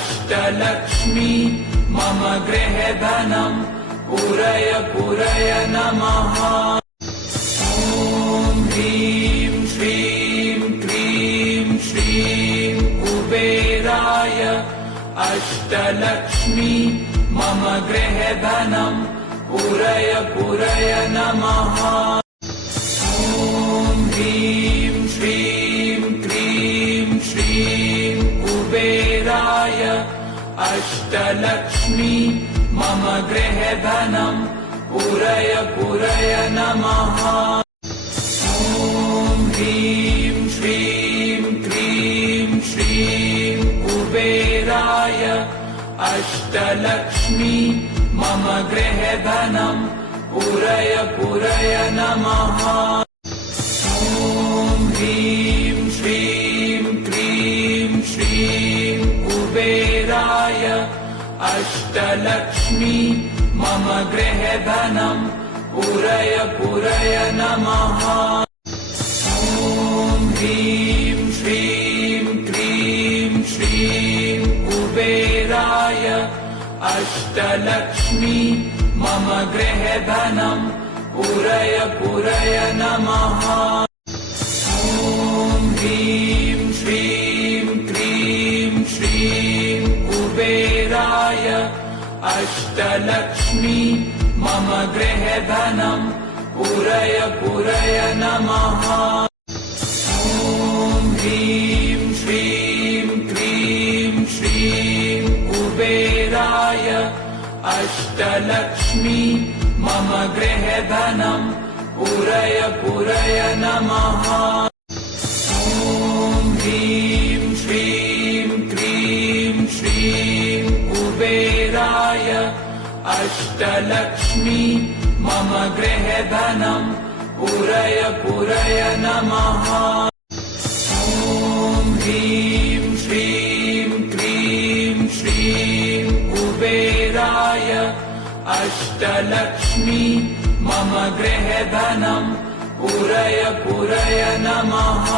अष्टलक्ष्मी मम गृहे धनं पूरय पूरय नमः। ॐ ह्रीं श्रीं क्रीं श्रीं कुबेराय अष्टलक्ष्मी मम गृहे धनं पूरय पूरय नमः। ॐ ह्रीं श्रीं क्रीं श्रीं कुबेराय अष्टलक्ष्मी मम गृहे धनं पूरय पूरय नमः। ॐ ह्रीं श्रीं क्रीं श्रीं कुबेराय अष्टलक्ष्मी मम गृहे धनं पूरय पूरय नमः। ॐ ह्रीं श्रीं क्रीं श्रीं कुबेराय अष्टलक्ष्मी मम गृहे धनं पूरय पूरय नमः। ॐ ह्रीं श्रीं क्रीं श्रीं कुबेराय अष्टलक्ष्मी मम गृहे धनं पूरय पूरय नमः। ॐ ह्रीं श्रीं क्रीं श्रीं कुबेराय अष्टलक्ष्मी मम गृहे धनं पूरय पूरय नमः। ॐ ह्रीं श्रीं क्रीं श्रीं कुबेराय अष्टलक्ष्मी मम गृहे धनं पूरय पूरय नमः। ॐ ह्रीं श्रीं क्रीं श्रीं कुबेराय अष्टलक्ष्मी मम गृहे धनं पूरय पूरय नमः। ॐ ह्रीं श्रीं क्रीं श्रीं कुबेराय अष्टलक्ष्मी मम गृहे धनं पूरय पूरय नमः।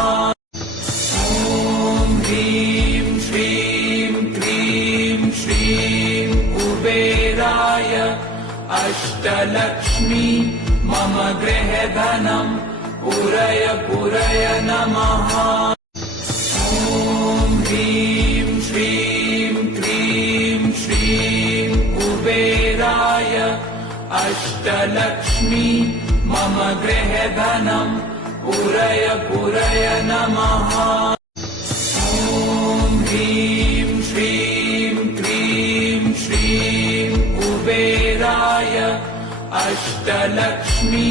ॐ ह्रीं श्रीं क्रीं श्रीं कुबेराय अष्टलक्ष्मी मम गृहे धनं पूरय पूरय नमः। ॐ ह्रीं श्रीं क्रीं श्रीं कुबेराय अष्टलक्ष्मी मम गृहे धनं पूरय पूरय नमः। ॐ ह्रीं श्रीं क्रीं श्रीं कुबेराय अष्टलक्ष्मी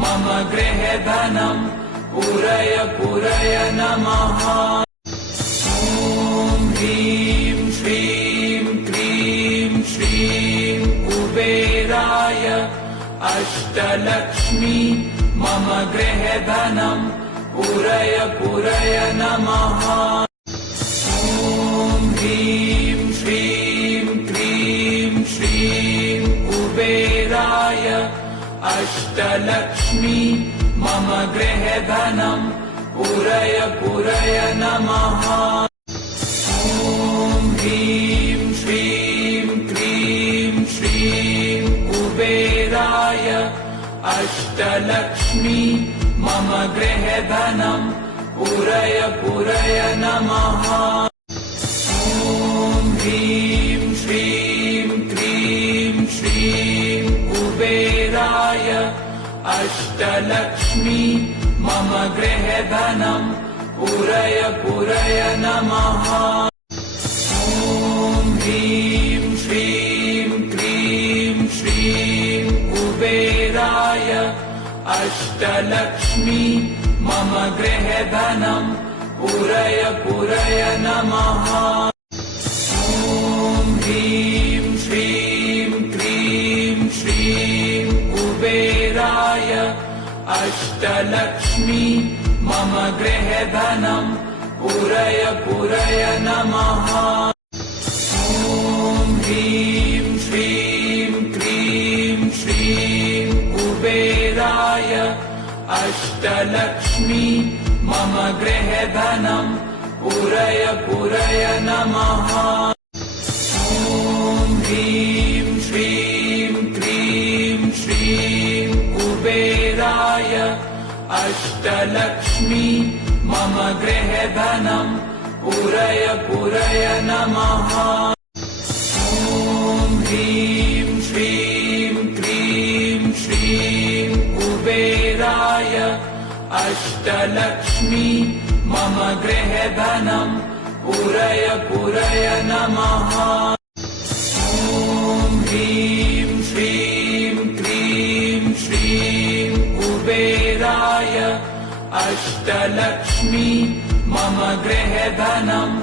मम गृहे धनं पूरय पूरय नमः। ॐ ह्रीं श्रीं क्रीं श्रीं कुबेराय अष्टलक्ष्मी मम गृहे धनं पूरय पूरय नमः। ॐ ह्रीं श्रीं क्रीं श्रीं कुबेराय अष्टलक्ष्मी मम गृहे धनं पूरय पूरय नमः। ॐ ह्रीं श्रीं क्रीं श्रीं कुबेराय अष्टलक्ष्मी मम गृहे धनं पूरय पूरय नमः। ॐ ह्रीं श्रीं क्रीं श्रीं कुबेराय अष्टलक्ष्मी मम गृहे धनं पूरय पूरय नमः। ॐ ह्रीं श्रीं क्रीं श्रीं कुबेराय अष्टलक्ष्मी मम गृहे धनं पूरय पूरय नमः। ॐ ह्रीं श्रीं क्रीं श्रीं कुबेराय अष्टलक्ष्मी मम गृहे धनं पूरय पूरय नमः। ॐ ह्रीं श्रीं क्रीं श्रीं कुबेराय अष्टलक्ष्मी मम गृहे धनं पूरय पूरय नमः। ह्रीं श्रीं क्रीं श्रीं कुबेराय अष्टलक्ष्मी मम गृहधनम् पूरय पूरय नमः। ॐ ह्रीं श्रीं क्रीं श्रीं कुबेराय अष्टलक्ष्मी मम गृहधनम् पूरय पूरय नमः। ॐ ह्रीं श्रीं क्रीं श्रीं कुबेराय अष्टलक्ष्मी मम गृहधनम्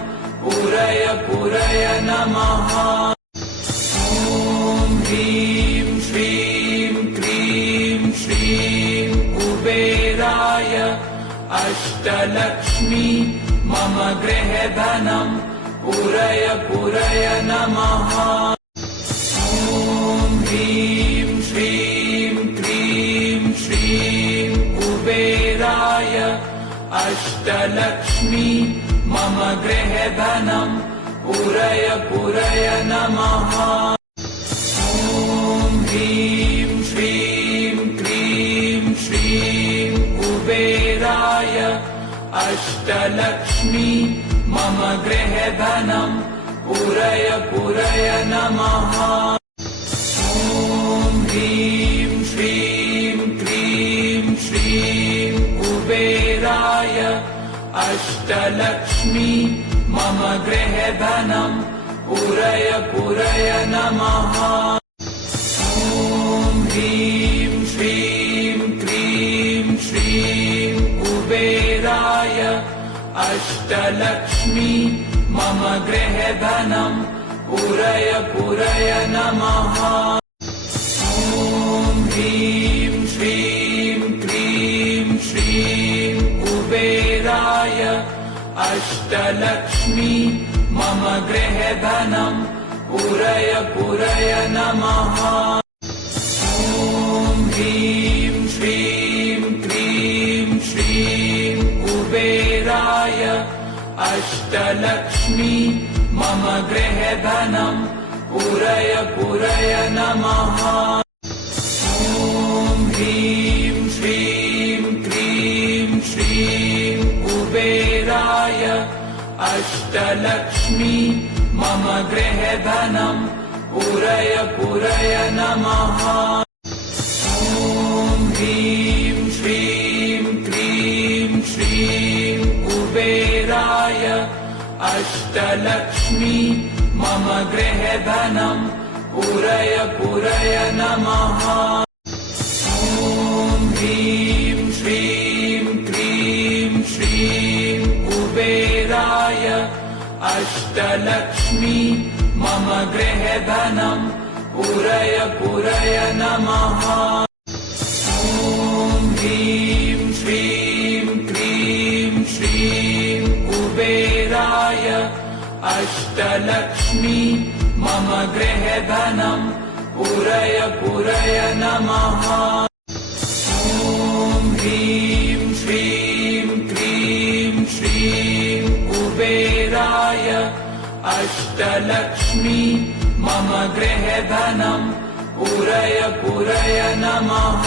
पूरय पूरय नमः। ॐ ह्रीं श्रीं क्रीं श्रीं कुबेराय अष्टलक्ष्मी मम गृहधनम् पूरय पूरय नमः। ॐ ह्रीं श्रीं क्रीं श्रीं कुबेराय अष्टलक्ष्मी मम गृहधनम् पूरय पूरय नमः। ॐ ह्रीं श्रीं क्रीं श्रीं कुबेराय अष्टलक्ष्मी मम गृहधनम् पूरय पूरय नमः। ॐ ह्रीं श्रीं क्रीं श्रीं कुबेराय अष्टलक्ष्मी मम गृहधनम् पूरय पूरय नमः। ॐ ह्रीं श्रीं क्रीं श्रीं कुबेराय अष्टलक्ष्मी मम गृहधनम् पूरय पूरय नमः। ॐ ह्रीं श्रीं क्रीं श्रीं कुबेराय अष्टलक्ष्मी मम गृहधनम् पूरय पूरय नमः। ॐ ह्रीं श्रीं क्रीं श्रीं कुबेराय अष्टलक्ष्मी मम गृहधनम् पूरय पूरय नमः। ॐ ह्रीं श्रीं क्रीं श्रीं कुबेराय अष्टलक्ष्मी मम गृहधनम् पूरय पूरय नमः। ॐ ह्रीं श्रीं क्रीं श्रीं कुबेराय अष्टलक्ष्मी मम गृहधनम् पूरय पूरय नमः। ॐ ह्रीं श्रीं क्रीं श्रीं कुबेराय अष्टलक्ष्मी मम गृहधनम् पूरय पूरय नमः। ॐ ह्रीं श्रीं क्रीं श्रीं कुबेराय अष्टलक्ष्मी मम गृहधनम् पूरय पूरय नमः। ॐ ह्रीं श्रीं क्रीं श्रीं कुबेराय अष्टलक्ष्मी मम गृहधनम् पूरय पूरय नमः।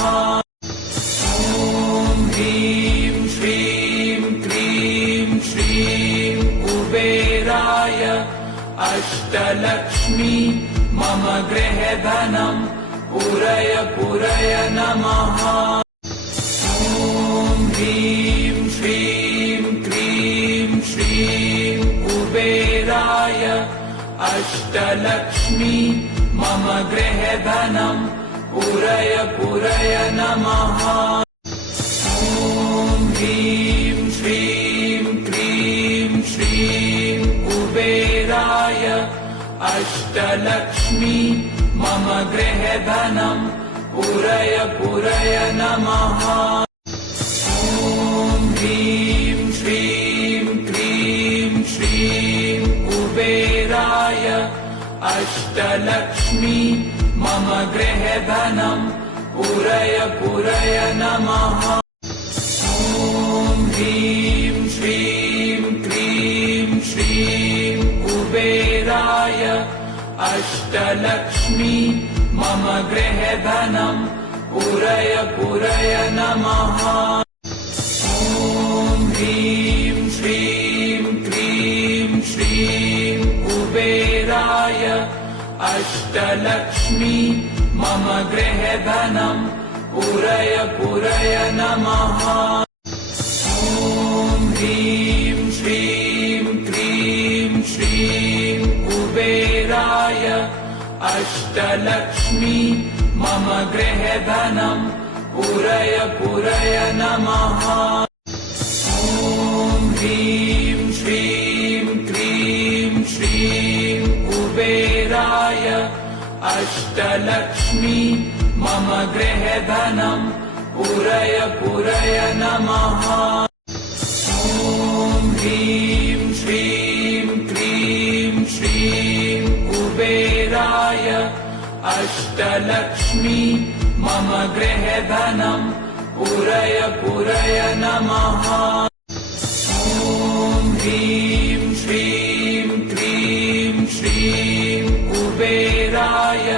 ॐ ह्रीं श्रीं क्रीं श्रीं कुबेराय अष्टलक्ष्मी मम गृहधनम् पूरय पूरय नमः। ॐ ह्रीं श्रीं क्रीं श्रीं कुबेराय अष्टलक्ष्मी मम गृहधनम् पूरय पूरय नमः। ॐ ह्रीं श्रीं क्रीं श्रीं कुबेराय अष्टलक्ष्मी मम गृहधनम् पूरय पूरय नमः। ॐ ह्रीं श्रीं क्रीं श्रीं कुबेराय अष्टलक्ष्मी मम गृहधनम् पूरय पूरय नमः। ॐ ह्रीं श्रीं क्रीं श्रीं कुबेराय अष्टलक्ष्मी मम गृहे धनं पूरय पूरय नमः। ॐ ह्रीं श्रीं क्रीं श्रीं कुबेराय अष्टलक्ष्मी मम गृहे धनं पूरय पूरय नमः। ॐ ह्रीं श्रीं क्रीं श्रीं कुबेराय अष्टलक्ष्मी मम गृहे धनं पूरय पूरय नमः। ॐ ह्रीं श्रीं क्रीं श्रीं कुबेराय अष्टलक्ष्मी मम गृहे धनं पूरय पूरय नमः। ॐ ह्रीं श्रीं क्रीं श्रीं कुबेराय अष्टलक्ष्मी मम गृहे धनं पूरय पूरय नमः। ॐ ह्रीं श्रीं क्रीं श्रीं कुबेराय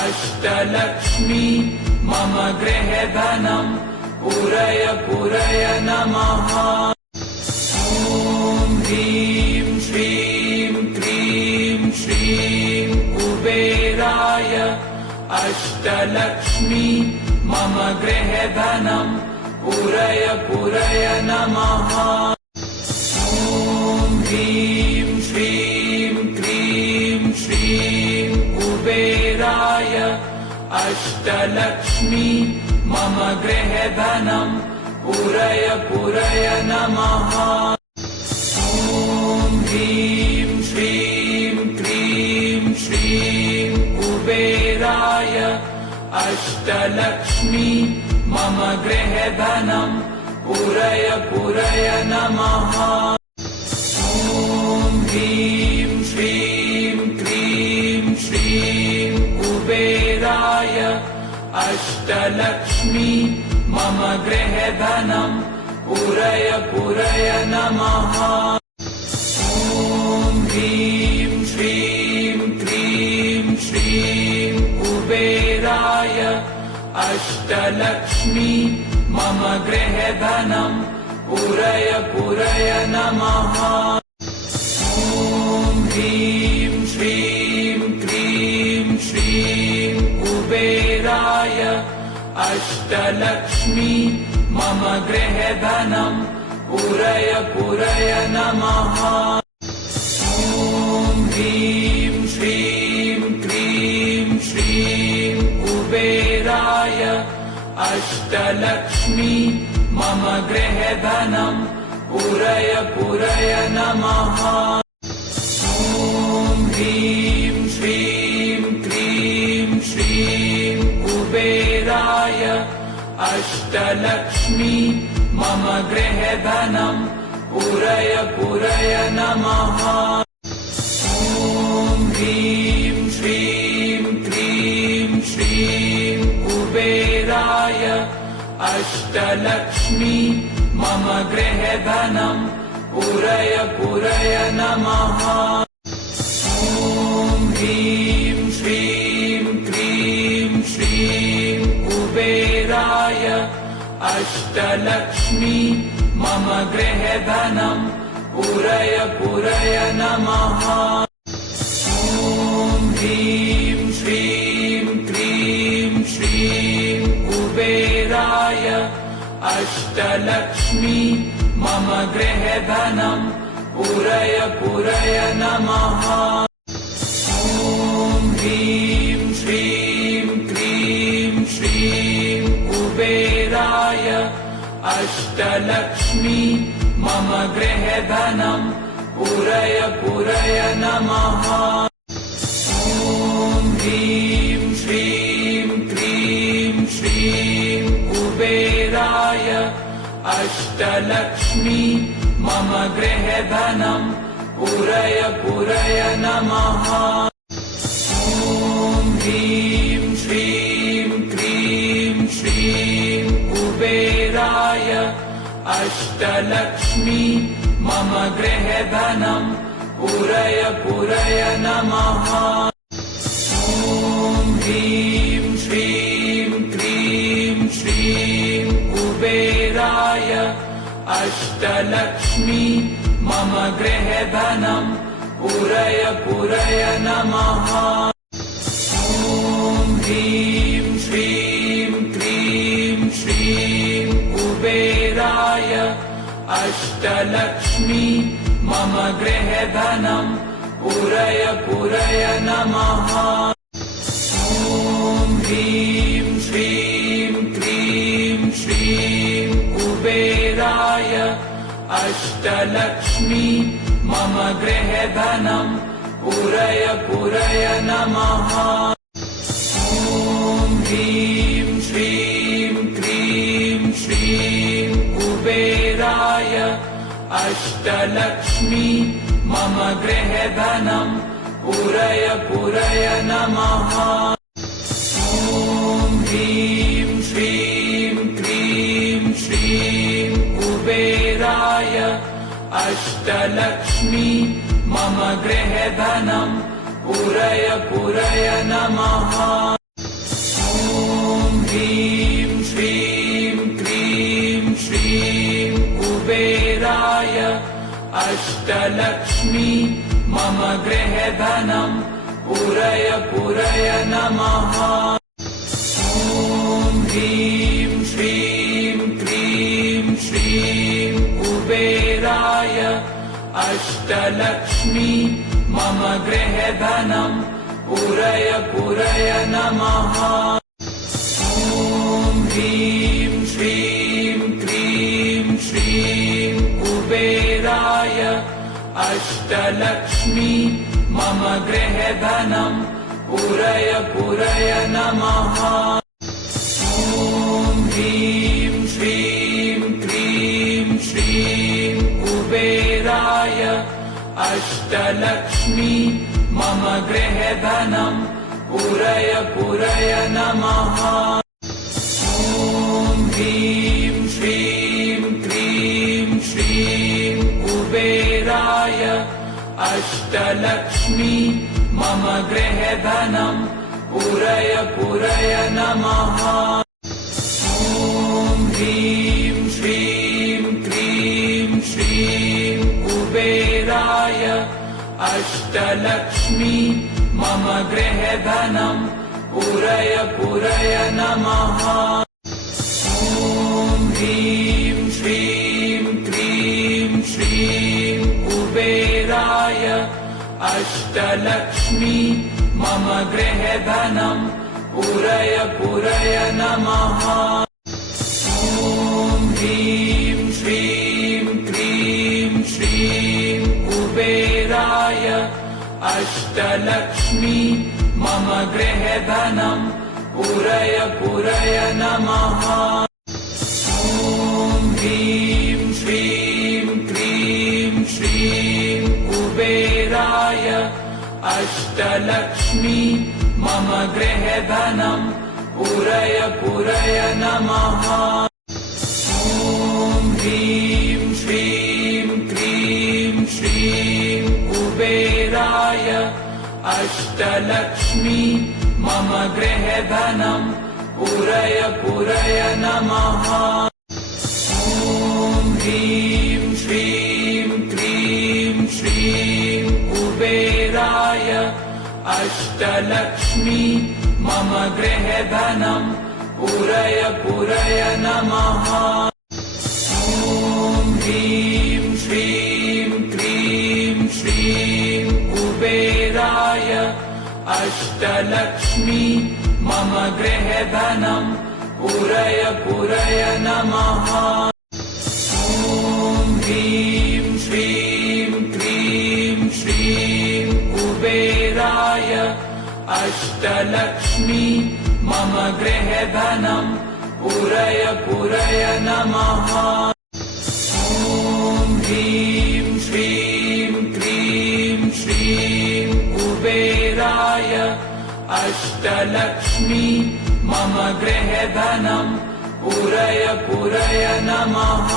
अष्टलक्ष्मी मम गृहे धनं पूरय पूरय नमः। ॐ ह्रीं श्रीं क्रीं श्रीं कुबेराय अष्टलक्ष्मी मम गृहे धनं पूरय पूरय नमः। ॐ ह्रीं श्रीं क्रीं श्रीं कुबेराय अष्टलक्ष्मी मम गृहे धनं पूरय पूरय नमः। ॐ ह्रीं श्रीं क्रीं श्रीं कुबेराय अष्टलक्ष्मी मम गृहे धनं पूरय पूरय नमः। ॐ ह्रीं श्रीं क्रीं श्रीं कुबेराय अष्टलक्ष्मी मम गृहे धनं पूरय पूरय नमः। ॐ ह्रीं श्रीं क्रीं श्रीं कुबेराय अष्टलक्ष्मी मम गृहे धनं पूरय पूरय नमः। ॐ ह्रीं श्रीं क्रीं श्रीं कुबेराय अष्टलक्ष्मी मम गृहे धनं पूरय पूरय नमः। ॐ ह्रीं श्रीं क्रीं श्रीं कुबेराय अष्टलक्ष्मी मम गृहे धनं पूरय पूरय नमः। ॐ ह्रीं श्रीं क्रीं श्रीं कुबेराय अष्टलक्ष्मी मम गृहे धनं पूरय पूरय नमः। ॐ ह्रीं श्रीं क्रीं श्रीं कुबेराय अष्टलक्ष्मी मम गृहे धनं पूरय पूरय नमः। ॐ ह्रीं श्रीं क्रीं श्रीं कुबेराय अष्टलक्ष्मी मम गृहे धनं पूरय पूरय नमः। ॐ ह्रीं श्रीं क्रीं श्रीं कुबेराय अष्टलक्ष्मी मम गृहे धनं पूरय पूरय नमः। ॐ ह्रीं श्रीं क्रीं श्रीं कुबेराय अष्टलक्ष्मी मम गृहे धनं पूरय पूरय नमः। ॐ ह्रीं श्रीं क्रीं श्रीं कुबेराय अष्टलक्ष्मी मम गृहे धनं पूरय पूरय नमः। ॐ ह्रीं श्रीं क्रीं श्रीं कुबेराय अष्टलक्ष्मी मम गृहे धनं पूरय पूरय नमः। ह्रीं श्रीं क्रीं श्रीं कुबेराय अष्टलक्ष्मी मम गृहधनं पुरय पुरय नमः। ॐ ह्रीं श्रीं क्रीं श्रीं कुबेराय अष्टलक्ष्मी मम गृहधनं पुरय पुरय नमः। ॐ ह्रीं श्रीं क्रीं श्रीं कुबेराय अष्टलक्ष्मी मम गृहधनं पुरय पुरय नमः। ॐ ह्रीं श्रीं क्रीं श्रीं कुबेराय अष्टलक्ष्मी मम गृहधनं पुरय पुरय नमः। ॐ ह्रीं श्रीं क्रीं श्रीं कुबेराय अष्टलक्ष्मी मम गृहधनं पुरय पुरय नमः। ॐ ह्रीं श्रीं क्रीं श्रीं कुबेराय अष्टलक्ष्मी मम गृहधनं पुरय पुरय नमः। ॐ ह्रीं श्रीं क्रीं श्रीं कुबेराय अष्टलक्ष्मी मम गृहधनं पुरय पुरय नमः। ॐ ह्रीं श्रीं क्रीं श्रीं कुबेराय अष्टलक्ष्मी मम गृहधनं पुरय पुरय नमः। ॐ ह्रीं श्रीं क्रीं श्रीं कुबेराय अष्टलक्ष्मी मम गृहधनं पुरय पुरय नमः। ॐ ह्रीं श्रीं क्रीं श्रीं कुबेराय अष्टलक्ष्मी मम गृहधनं पुरय पुरय नमः। ॐ ह्रीं श्रीं क्रीं श्रीं कुबेराय अष्टलक्ष्मी मम गृहधनं पुरय पुरय नमः। ॐ ह्रीं श्रीं क्रीं श्रीं कुबेराय अष्टलक्ष्मी मम गृहधनं पुरय पुरय नमः। ॐ ह्रीं श्रीं क्रीं श्रीं कुबेराय अष्टलक्ष्मी मम गृहधनं पुरय पुरय नमः। ॐ ह्रीं श्रीं क्रीं श्रीं कुबेराय अष्टलक्ष्मी मम गृहधनं पुरय पुरय नमः। ॐ ह्रीं श्रीं क्रीं श्रीं कुबेराय अष्टलक्ष्मी मम गृहधनं पुरय पुरय नमः। ॐ ह्रीं श्रीं क्रीं श्रीं कुबेराय अष्टलक्ष्मी मम गृहधनं पुरय पुरय नमः। ॐ ह्रीं श्रीं क्रीं श्रीं कुबेराय अष्टलक्ष्मी मम गृहधनं पुरय पुरय नमः। ॐ ह्रीं श्रीं क्रीं श्रीं कुबेराय अष्टलक्ष्मी मम गृहधनं पुरय पुरय नमः। ॐ ह्रीं श्रीं क्रीं श्रीं कुबेराय अष्टलक्ष्मी मम गृहधनं पुरय पुरय नमः।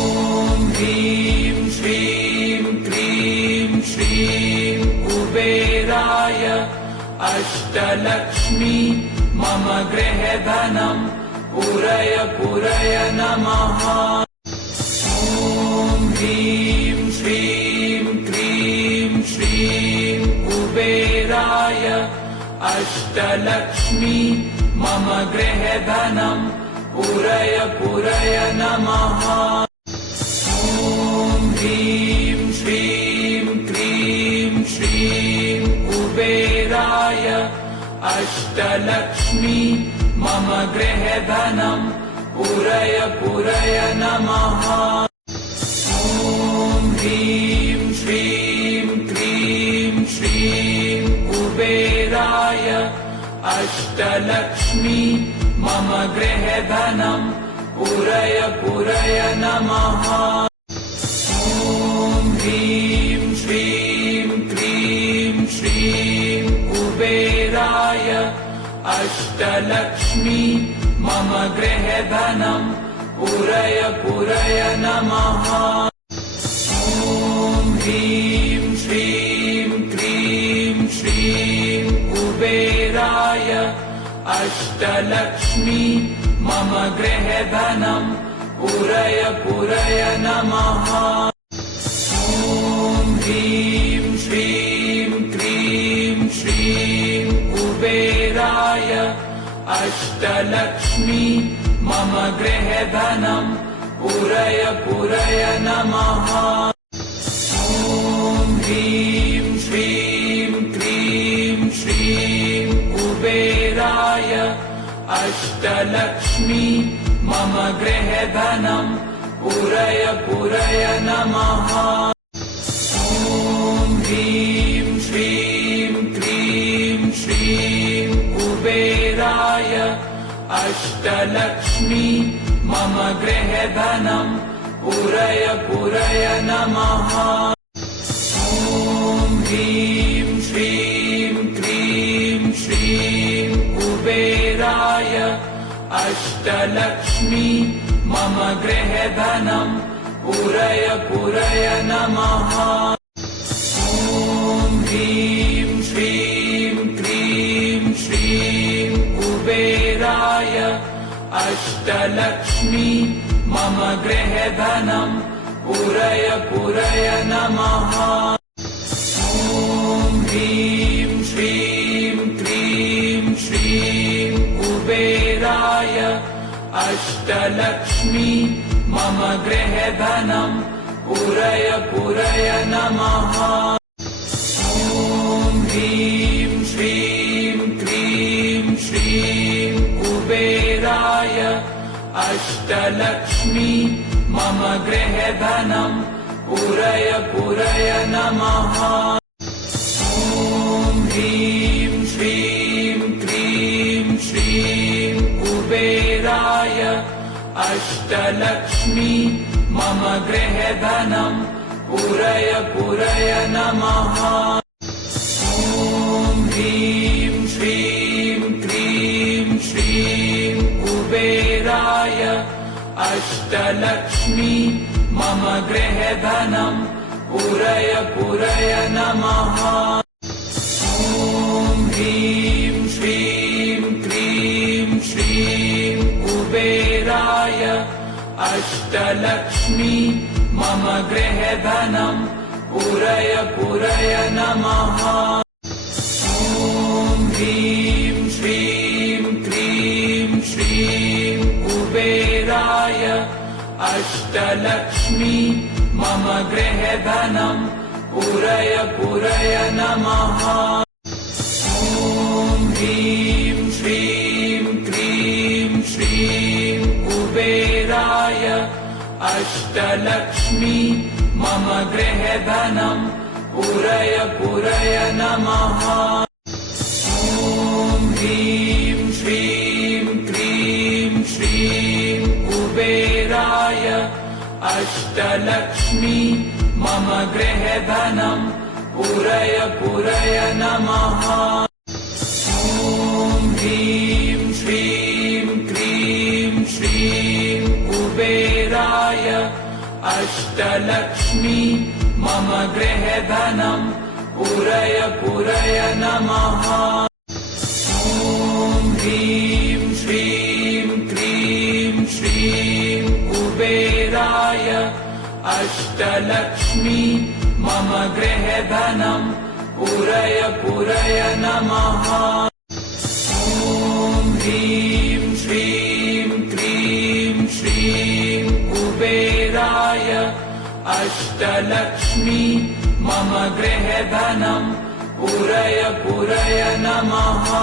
ॐ ह्रीं श्रीं क्रीं श्रीं कुबेराय अष्टलक्ष्मी अष्टलक्ष्मी मम गृहे धनम् पूरय पूरय नमः। ॐ ह्रीं श्रीं क्रीं श्रीं कुबेराय अष्टलक्ष्मी मम गृहे धनम् पूरय पूरय नमः। ॐ ह्रीं श्रीं क्रीं श्रीं कुबेराय अष्टलक्ष्मी मम गृहे धनम् पूरय पूरय नमः। ॐ ह्रीं श्रीं क्रीं श्रीं कुबेराय अष्टलक्ष्मी मम गृहे धनम् पूरय पूरय नमः। ॐ ह्रीं श्रीं क्रीं श्रीं कुबेराय अष्टलक्ष्मी मम गृहे धनम् पूरय पूरय नमः। ॐ ह्रीं श्रीं क्रीं श्रीं कुबेराय अष्टलक्ष्मी मम गृहे धनम् पूरय पूरय नमः। ॐ ह्रीं श्रीं क्रीं श्रीं कुबेराय अष्टलक्ष्मी मम गृहे धनम् पूरय पूरय नमः। ॐ ह्रीं श्रीं क्रीं श्रीं कुबेराय अष्टलक्ष्मी मम गृहे धनम् पूरय पूरय नमः। ॐ ह्रीं श्रीं क्रीं श्रीं कुबेराय अष्टलक्ष्मी मम गृहे धनम् पूरय पूरय नमः। ॐ ह्रीं श्रीं क्रीं श्रीं कुबेराय अष्टलक्ष्मी मम गृहे धनम् पूरय पूरय नमः। ॐ ह्रीं श्रीं क्रीं श्रीं कुबेराय अष्टलक्ष्मी मम गृहे धनम् पूरय पूरय नमः। ॐ ह्रीं श्रीं क्रीं श्रीं कुबेराय अष्टलक्ष्मी मम गृहे धनम् पूरय पूरय नमः। ॐ ह्रीं श्रीं क्रीं श्रीं कुबेराय अष्टलक्ष्मी मम गृहे धनम् पूरय पूरय नमः। ॐ ह्रीं श्रीं क्रीं श्रीं कुबेराय अष्टलक्ष्मी मम गृहे धनम् पूरय पूरय नमः। ॐ ह्रीं श्रीं क्रीं श्रीं कुबेराय अष्टलक्ष्मी मम गृहे धनम् पूरय पूरय नमः। ॐ ह्रीं श्रीं क्रीं श्रीं कुबेराय अष्टलक्ष्मी मम गृहे धनम् पूरय पूरय नमः। ॐ ह्रीं श्रीं क्रीं श्रीं कुबेराय अष्टलक्ष्मी मम गृहे धनम् पूरय पूरय नमः। ॐ ह्रीं श्रीं क्रीं श्रीं कुबेराय अष्टलक्ष्मी मम गृहे धनम् पूरय पूरय नमः। ॐ ह्रीं श्रीं क्रीं श्रीं कुबेराय अष्टलक्ष्मी मम गृहे धनम् पूरय पूरय नमः। ॐ ह्रीं श्रीं क्रीं श्रीं कुबेराय अष्टलक्ष्मी मम गृहे धनम् पूरय पूरय नमः। ॐ ह्रीं श्रीं क्रीं श्रीं कुबेराय अष्टलक्ष्मी मम गृहधनं पूरय पूरय नमः। ॐ ह्रीं श्रीं क्रीं श्रीं कुबेराय अष्टलक्ष्मी मम गृहधनं पूरय पूरय नमः।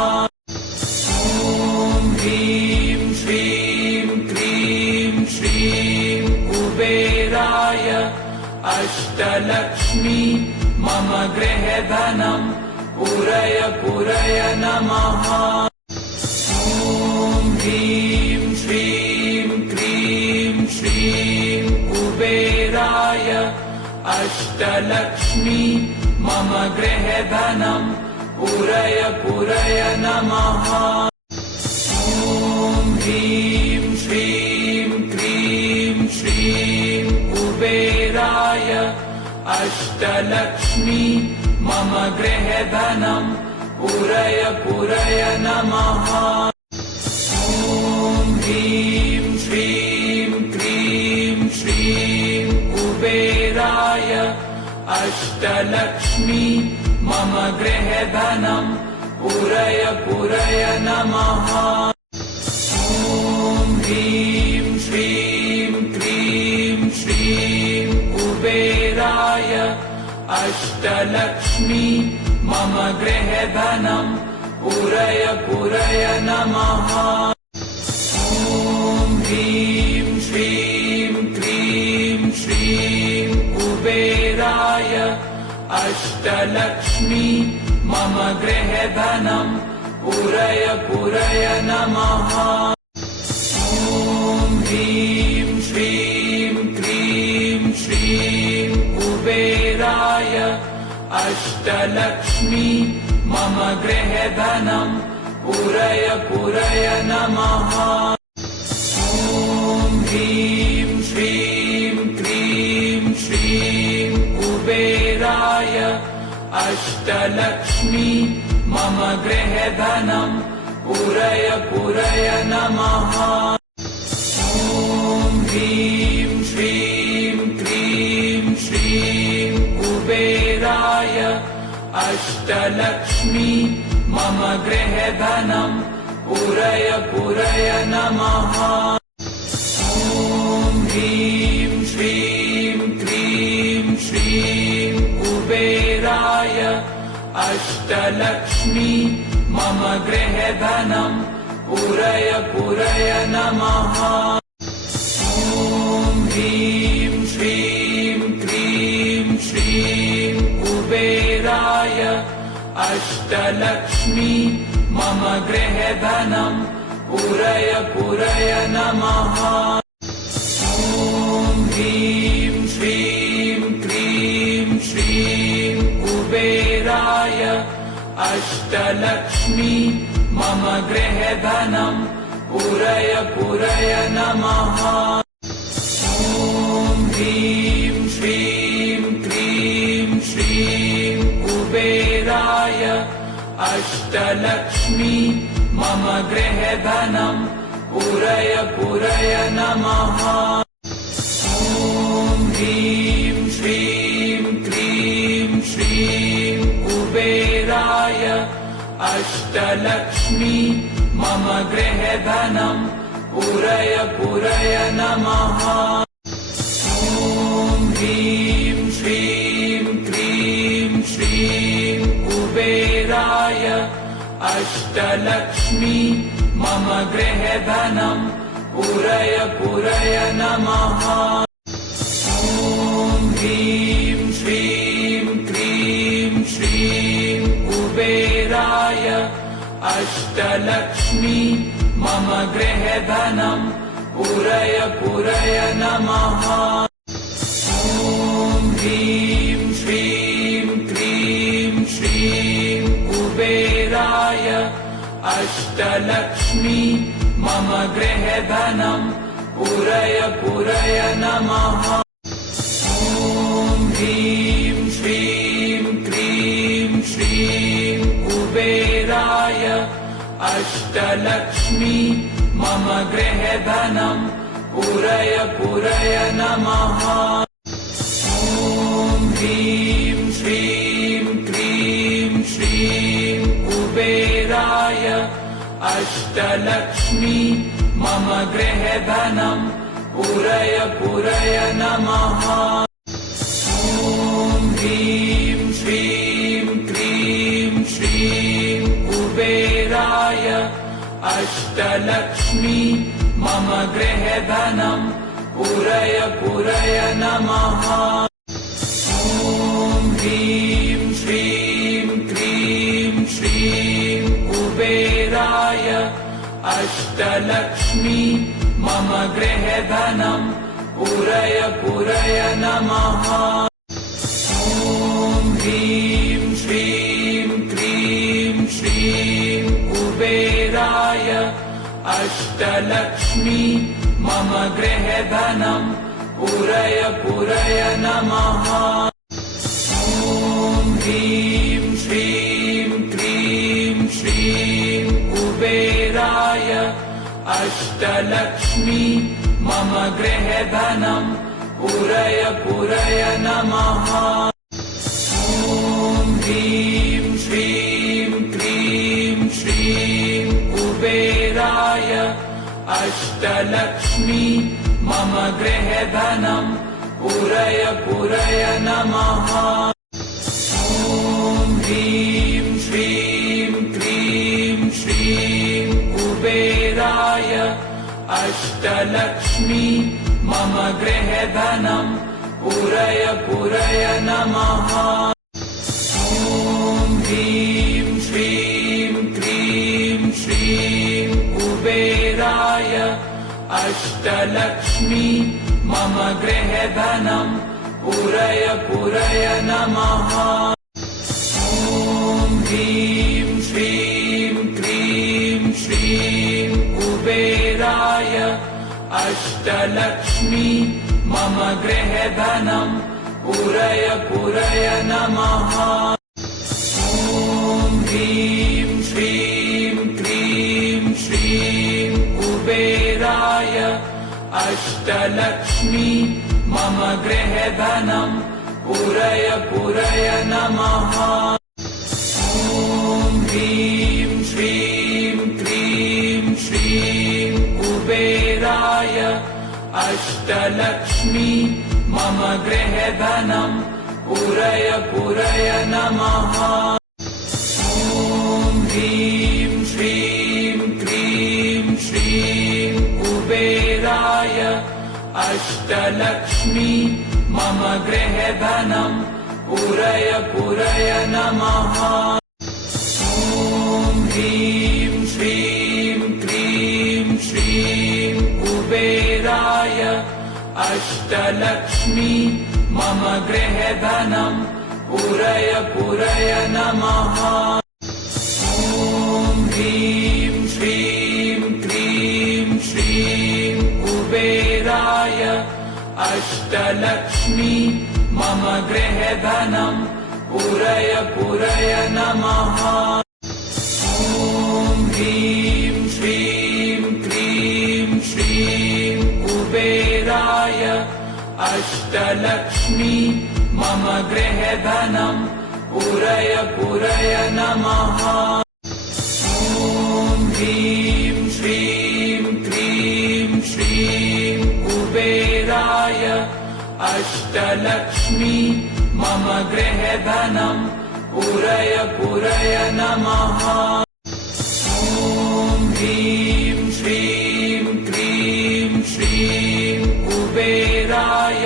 ॐ ह्रीं श्रीं क्रीं श्रीं कुबेराय अष्टलक्ष्मी मम गृहधनं पूरय पूरय नमः। ॐ ह्रीं श्रीं क्रीं श्रीं कुबेराय अष्टलक्ष्मी मम गृहधनं पूरय पूरय नमः। ॐ ह्रीं श्रीं क्रीं श्रीं कुबेराय अष्टलक्ष्मी मम गृहधनं पूरय पूरय नमः। ॐ ह्रीं श्रीं क्रीं श्रीं कुबेराय अष्टलक्ष्मी मम गृहधनं पूरय पूरय नमः। ॐ ह्रीं श्रीं क्रीं श्रीं कुबेराय अष्टलक्ष्मी मम गृहधनं पूरय पूरय नमः। ॐ ह्रीं श्रीं क्रीं श्रीं कुबेराय अष्टलक्ष्मी मम गृहधनं पूरय पूरय नमः। ॐ ह्रीं श्रीं क्रीं श्रीं कुबेराय अष्टलक्ष्मी मम गृहधनं पूरय पूरय नमः। ॐ ह्रीं श्रीं क्रीं श्रीं कुबेराय अष्टलक्ष्मी मम गृहधनं पूरय पूरय नमः। ॐ ह्रीं श्रीं क्रीं श्रीं कुबेराय अष्टलक्ष्मी मम गृहधनं पूरय पूरय नमः। ॐ ह्रीं श्रीं क्रीं श्रीं कुबेराय अष्टलक्ष्मी मम गृहधनं पूरय पूरय नमः। ॐ ह्रीं श्रीं क्रीं श्रीं कुबेराय अष्टलक्ष्मी मम गृहधनं पूरय पूरय नमः। ॐ ह्रीं श्रीं क्रीं श्रीं कुबेराय अष्टलक्ष्मी मम गृहधनं पूरय पूरय नमः। ॐ ह्रीं श्रीं क्रीं श्रीं कुबेराय अष्टलक्ष्मी मम गृहधनं पूरय पूरय नमः। ॐ ह्रीं श्रीं क्रीं श्रीं कुबेराय अष्टलक्ष्मी मम गृहधनं पूरय पूरय नमः। ॐ ह्रीं श्रीं क्रीं श्रीं कुबेराय अष्टलक्ष्मी मम गृहधनं पूरय पूरय नमः। ॐ ह्रीं श्रीं क्रीं श्रीं कुबेराय अष्टलक्ष्मी मम गृहधनं पूरय पूरय नमः। ॐ ह्रीं श्रीं क्रीं श्रीं कुबेराय अष्टलक्ष्मी मम गृहधनं पूरय पूरय नमः। ॐ ह्रीं श्रीं क्रीं श्रीं कुबेराय अष्टलक्ष्मी अष्टलक्ष्मी मम गृहे धनं पूरय पूरय नमः। ॐ ह्रीं श्रीं क्रीं श्रीं कुबेराय अष्टलक्ष्मी मम गृहे धनं पूरय पूरय नमः। ॐ ह्रीं श्रीं क्रीं श्रीं कुबेराय अष्टलक्ष्मी मम गृहे धनं पूरय पूरय नमः। ॐ ह्रीं श्रीं क्रीं श्रीं कुबेराय अष्टलक्ष्मी मम गृहे धनं पूरय पूरय नमः। ॐ ह्रीं श्रीं क्रीं श्रीं कुबेराय अष्टलक्ष्मी मम गृहे धनं पूरय पूरय नमः। ॐ ह्रीं श्रीं क्रीं श्रीं कुबेराय अष्टलक्ष्मी मम गृहे धनं पूरय पूरय नमः। ॐ ह्रीं श्रीं क्रीं श्रीं कुबेराय अष्टलक्ष्मी मम गृहे धनं पूरय पूरय नमः। ॐ ह्रीं श्रीं क्रीं श्रीं कुबेराय अष्टलक्ष्मी मम गृहे धनं पूरय पूरय नमः। ॐ ह्रीं श्रीं क्रीं श्रीं कुबेराय अष्टलक्ष्मी मम गृहे धनं पूरय पूरय नमः। ॐ ह्रीं श्रीं क्रीं श्रीं कुबेराय अष्टलक्ष्मी मम गृहे धनं पूरय पूरय नमः। ॐ ह्रीं श्रीं क्रीं श्रीं कुबेराय अष्टलक्ष्मी मम गृहे धनं पूरय पूरय नमः। ॐ ह्रीं श्रीं क्रीं श्रीं कुबेराय अष्टलक्ष्मी मम गृहे धनं पूरय पूरय नमः। ॐ ह्रीं श्रीं क्रीं श्रीं कुबेराय अष्टलक्ष्मी मम गृहे धनं पूरय पूरय नमः। ॐ ह्रीं श्रीं क्रीं श्रीं कुबेराय अष्टलक्ष्मी मम गृहे धनं पूरय पूरय नमः। ॐ ह्रीं श्रीं क्रीं श्रीं कुबेराय अष्टलक्ष्मी मम गृहे धनं पूरय पूरय नमः। ॐ ह्रीं श्रीं क्रीं श्रीं कुबेराय अष्टलक्ष्मी मम गृहे धनं पूरय पूरय नमः। ॐ ह्रीं श्रीं क्रीं श्रीं कुबेराय अष्टलक्ष्मी मम गृहे धनं पूरय पूरय नमः। ॐ ह्रीं श्रीं क्रीं श्रीं कुबेराय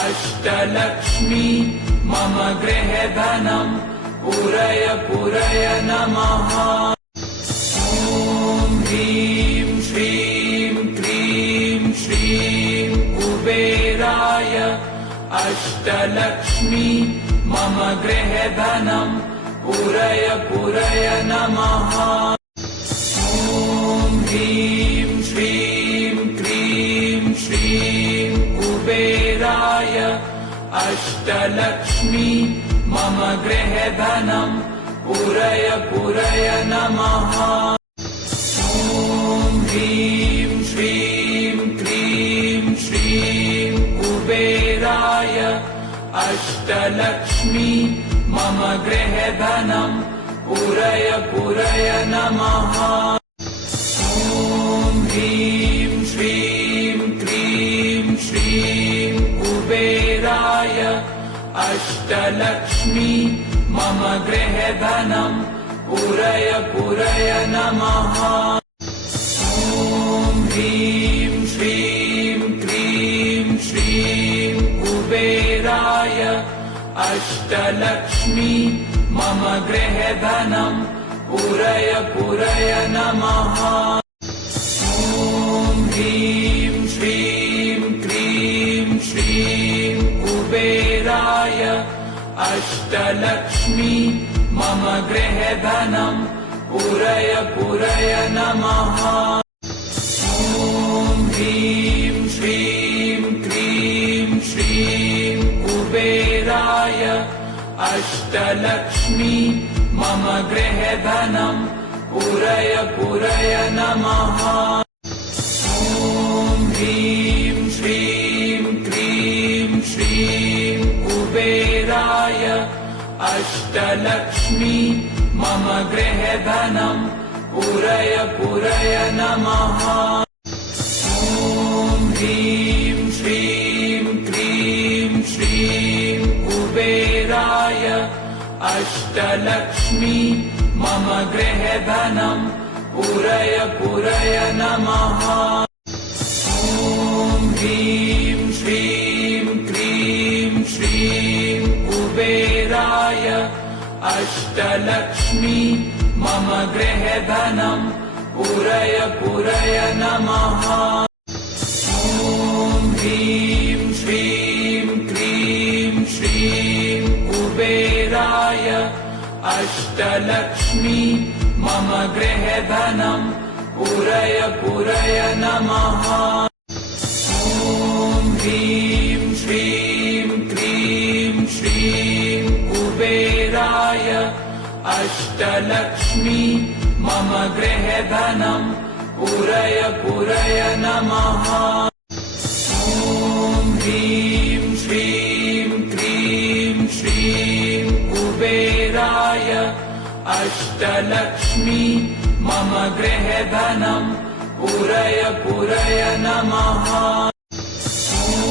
अष्टलक्ष्मी मम गृहे धनं पूरय पूरय नमः। ॐ ह्रीं श्रीं क्रीं श्रीं कुबेराय अष्टलक्ष्मी मम गृहे धनं पूरय पूरय नमः। ॐ ह्रीं श्रीं क्रीं श्रीं कुबेराय अष्टलक्ष्मी मम गृहे धनं पूरय पूरय नमः। ॐ ह्रीं श्रीं क्रीं श्रीं कुबेराय अष्टलक्ष्मी मम गृहधनं पूरय पूरय नमः। ॐ ह्रीं श्रीं क्रीं श्रीं कुबेराय अष्टलक्ष्मी मम गृहधनं पूरय पूरय नमः। ॐ ह्रीं श्रीं क्रीं श्रीं कुबेराय अष्टलक्ष्मी मम गृहधनं पूरय पूरय नमः। ॐ ह्रीं श्रीं क्रीं श्रीं कुबेराय अष्टलक्ष्मी मम गृहधनं पूरय पूरय नमः। ॐ ह्रीं श्रीं क्रीं श्रीं कुबेराय अष्टलक्ष्मी मम गृहधनं पूरय पूरय नमः। ॐ ह्रीं श्रीं क्रीं श्रीं कुबेराय अष्टलक्ष्मी मम गृहधनं पूरय पूरय नमः। ॐ ह्रीं श्रीं क्रीं श्रीं कुबेराय अष्टलक्ष्मी मम गृहधनं पूरय पूरय नमः। ॐ ह्रीं श्रीं क्रीं श्रीं कुबेराय अष्टलक्ष्मी मम गृहधनं पूरय पूरय नमः। ॐ ह्रीं श्रीं क्रीं श्रीं कुबेराय अष्टलक्ष्मी मम गृहधनं पूरय पूरय नमः। ॐ ह्रीं श्रीं क्रीं श्रीं कुबेराय अष्टलक्ष्मी मम गृहधनं पूरय पूरय नमः। ॐ ह्रीं श्रीं क्रीं श्रीं कुबेराय अष्टलक्ष्मी मम गृहधनं पूरय पूरय नमः।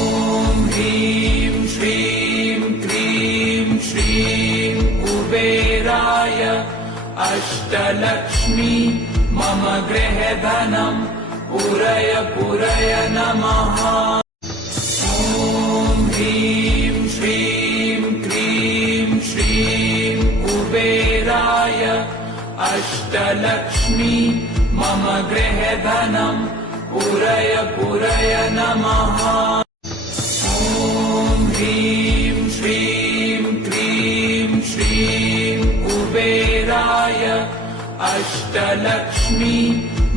ॐ ह्रीं श्रीं क्रीं श्रीं कुबेराय अष्टलक्ष्मी मम गृहधनं पूरय पूरय नमः। ॐ ह्रीं श्रीं क्रीं श्रीं कुबेराय अष्टलक्ष्मी मम गृहधनं पूरय पूरय नमः। ॐ ह्रीं श्रीं क्रीं श्रीं कुबेराय अष्टलक्ष्मी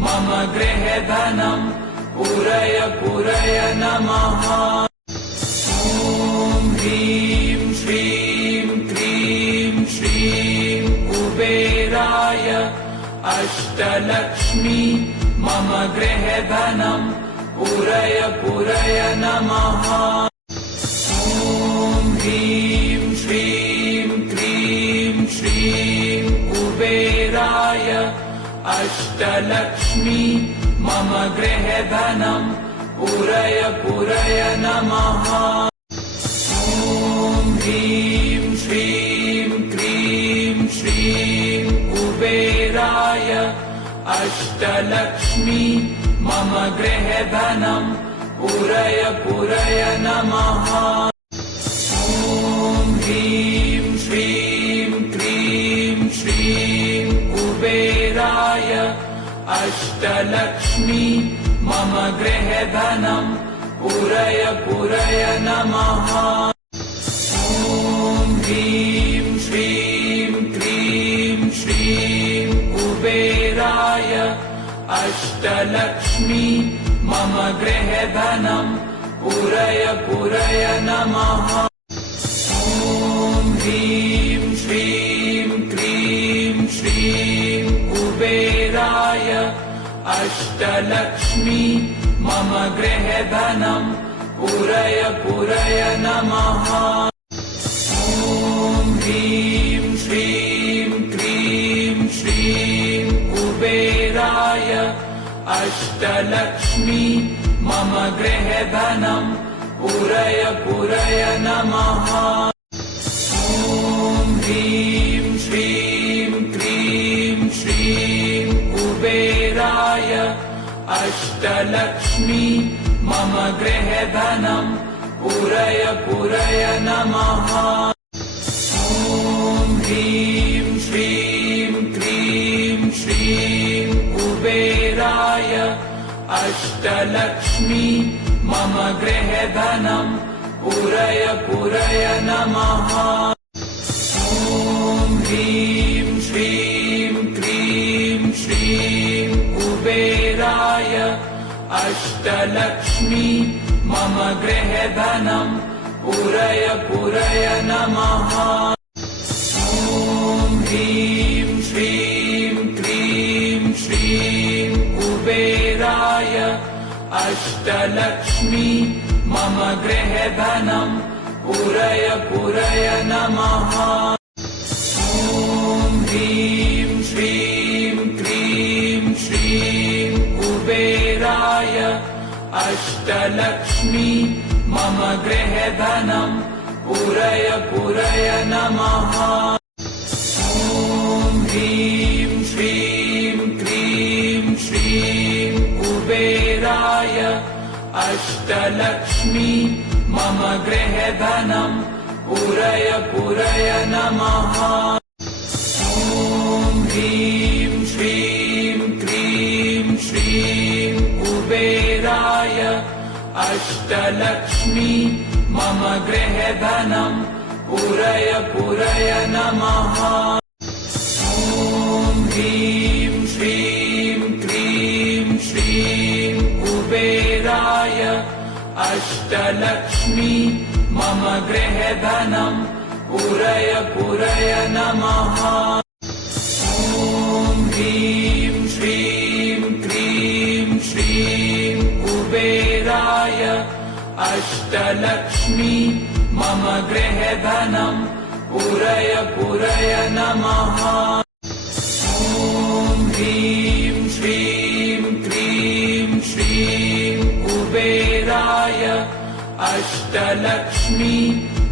मम गृहधनं पूरय पूरय नमः। ॐ ह्रीं श्रीं क्रीं श्रीं कुबेराय अष्टलक्ष्मी मम गृहधनं पूरय पूरय नमः। ॐ ह्रीं श्रीं क्रीं श्रीं कुबेराय अष्टलक्ष्मी मम गृहधनं पूरय पूरय नमः। ॐ ह्रीं श्रीं क्रीं श्रीं कुबेराय अष्टलक्ष्मी मम गृहधनं पूरय पूरय नमः। ॐ ह्रीं श्रीं क्रीं श्रीं कुबेराय अष्टलक्ष्मी मम गृहधनं पूरय पूरय नमः। ॐ ह्रीं श्रीं क्रीं श्रीं कुबेराय अष्टलक्ष्मी मम गृहधनं पूरय पूरय नमः। ॐ ह्रीं श्रीं क्रीं श्रीं कुबेराय अष्टलक्ष्मी मम गृहे धनं पूरय पूरय नमः। ॐ ह्रीं श्रीं क्रीं श्रीं कुबेराय अष्टलक्ष्मी मम गृहे धनं पूरय पूरय नमः। ॐ ह्रीं श्रीं क्रीं श्रीं कुबेराय अष्टलक्ष्मी मम गृहे धनं पूरय पूरय नमः। ॐ ह्रीं श्रीं क्रीं श्रीं कुबेराय अष्टलक्ष्मी मम गृहे धनं पूरय पूरय नमः। ॐ ह्रीं श्रीं क्रीं श्रीं कुबेराय अष्टलक्ष्मी मम गृहे धनं पूरय पूरय नमः। ॐ ह्रीं श्रीं क्रीं श्रीं कुबेराय अष्टलक्ष्मी मम गृहे धनं पूरय पूरय नमः। ॐ ह्रीं श्रीं क्रीं श्रीं कुबेराय अष्टलक्ष्मी मम गृहे धनं पूरय पूरय नमः। ॐ ह्रीं श्रीं क्रीं श्रीं कुबेराय अष्टलक्ष्मी मम गृहे धनं पूरय पूरय नमः। ॐ ह्रीं श्रीं क्रीं श्रीं कुबेराय अष्टलक्ष्मी मम गृहे धनं पूरय पूरय नमः। ॐ ह्रीं श्रीं क्रीं श्रीं कुबेराय अष्टलक्ष्मी मम गृहे धनं पूरय पूरय नमः। ॐ ह्रीं श्रीं क्रीं श्रीं कुबेराय अष्टलक्ष्मी मम गृहे धनं पूरय पूरय नमः। ॐ ह्रीं श्रीं क्रीं श्रीं कुबेराय अष्टलक्ष्मी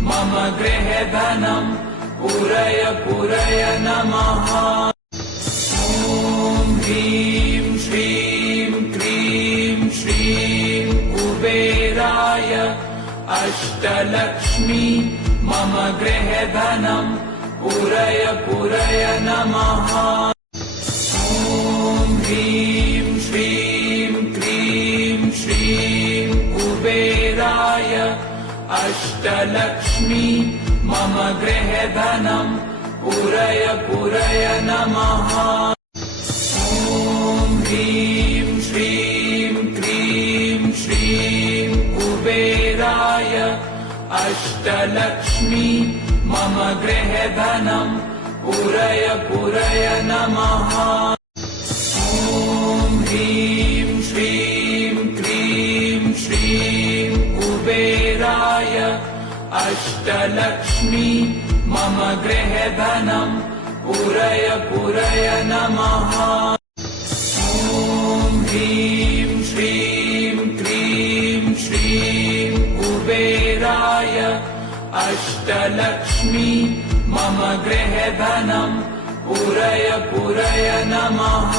मम गृहे धनं पूरय पूरय नमः। ॐ ह्रीं श्रीं क्रीं श्रीं कुबेराय अष्टलक्ष्मी मम गृहे धनं पूरय पूरय नमः। ॐ ह्रीं श्रीं क्रीं श्रीं कुबेराय अष्टलक्ष्मी मम गृहे धनं पूरय पूरय नमः। ॐ ह्रीं श्रीं क्रीं श्रीं कुबेराय अष्टलक्ष्मी मम गृहे धनं पूरय पूरय नमः। ॐ ह्रीं श्रीं क्रीं श्रीं कुबेराय अष्टलक्ष्मी मम गृहे धनं पूरय पूरय नमः। ॐ ह्रीं श्रीं क्रीं श्रीं कुबेराय अष्टलक्ष्मी मम गृहे धनं पूरय पूरय नमः।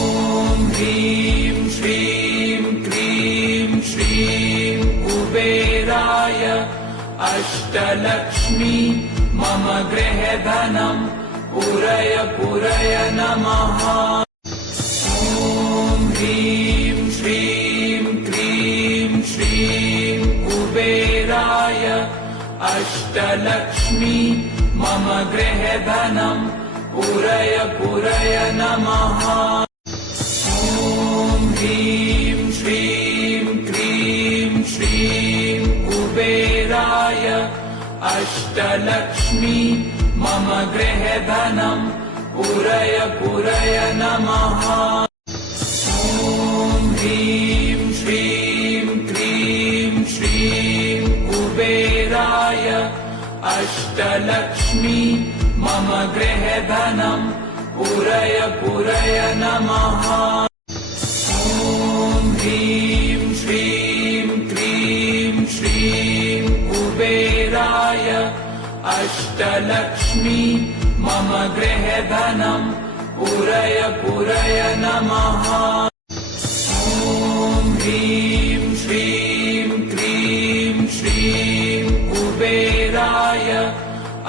ॐ ह्रीं श्रीं क्रीं श्रीं कुबेराय अष्टलक्ष्मी मम गृहे धनं पूरय पूरय नमः। ॐ ह्रीं श्रीं क्रीं श्रीं कुबेराय अष्टलक्ष्मी मम गृहे धनं पूरय पूरय नमः। ॐ ह्रीं श्रीं क्रीं श्रीं कुबेराय अष्टलक्ष्मी मम गृहे धनं पूरय पूरय नमः। ह्रीं श्रीं क्रीं श्रीं कुबेराय अष्टलक्ष्मी मम गृहधनं पूरय पूरय नमः। ॐ ह्रीं श्रीं क्रीं श्रीं कुबेराय अष्टलक्ष्मी मम गृहधनं पूरय पूरय नमः। ॐ ह्रीं श्रीं क्रीं श्रीं कुबेराय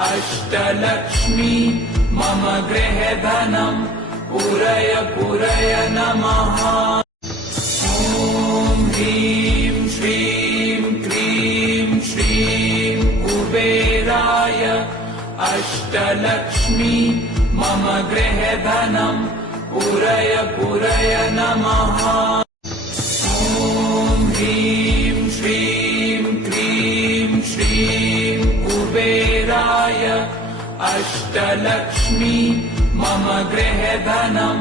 अष्टलक्ष्मी मम गृहधनं पूरय पूरय नमः। ॐ ह्रीं श्रीं क्रीं श्रीं कुबेराय अष्टलक्ष्मी मम गृहधनं पूरय पूरय नमः। ॐ ह्रीं श्रीं क्रीं श्रीं कुबेराय अष्टलक्ष्मी मम गृहधनं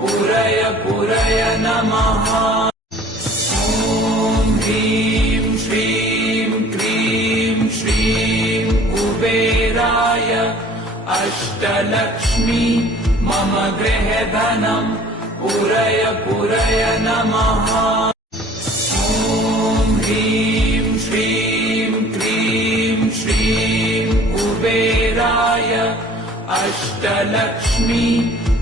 पूरय पूरय नमः। ॐ ह्रीं श्रीं क्रीं श्रीं कुबेराय अष्टलक्ष्मी मम गृहधनं पूरय पूरय नमः। ॐ ह्रीं श्रीं क्रीं श्रीं कुबेराय अष्टलक्ष्मी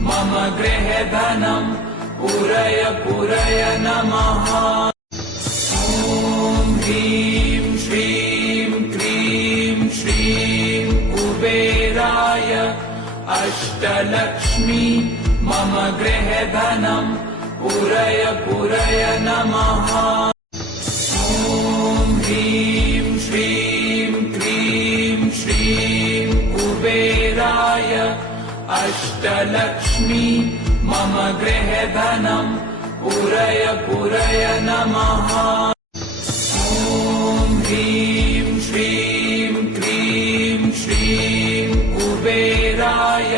मम गृहधनं पूरय पूरय नमः। ॐ ह्रीं श्रीं क्रीं श्रीं कुबेराय अष्टलक्ष्मी मम गृहधनं पूरय पूरय नमः। ॐ ह्रीं श्रीं क्रीं श्रीं कुबेराय अष्टलक्ष्मी मम गृहधनं पूरय पूरय नमः। ॐ ह्रीं श्रीं क्रीं श्रीं कुबेराय